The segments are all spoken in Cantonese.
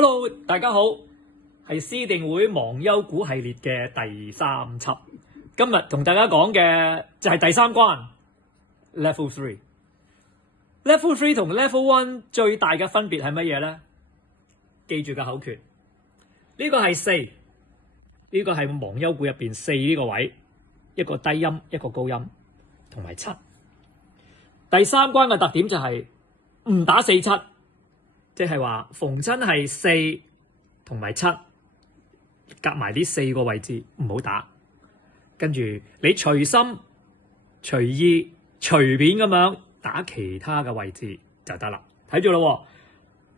Hello，大家好，係思定會忘憂谷系列嘅第3輯。今日同大家講嘅就係第3關 Level 3。Level 3同 Level 1最大嘅分別係乜嘢呢？記住個口訣，呢個係4，呢個係忘憂谷入邊4呢個位，一個低音，一個高音，同埋7。第3關嘅特點就係唔打4、7。即係話逢親係4同埋7，夾埋呢4個位置唔好打，跟住你隨心隨意隨便咁樣打其他嘅位置就得啦。睇住咯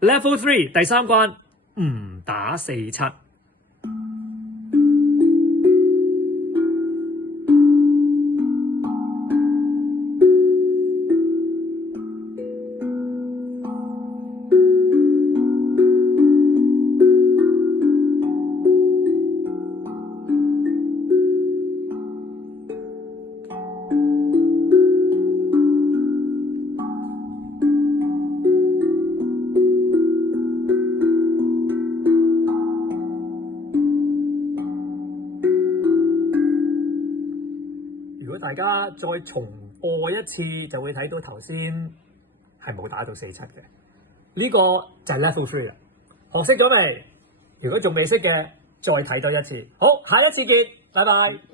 ，Level 3第3關唔打4、7。如果大家再重播一次，就會睇到頭先係冇打到4、7嘅。呢個就係 Level 3啦。學識咗未？如果仲未識嘅，再睇多一次。好，下一次見，拜拜。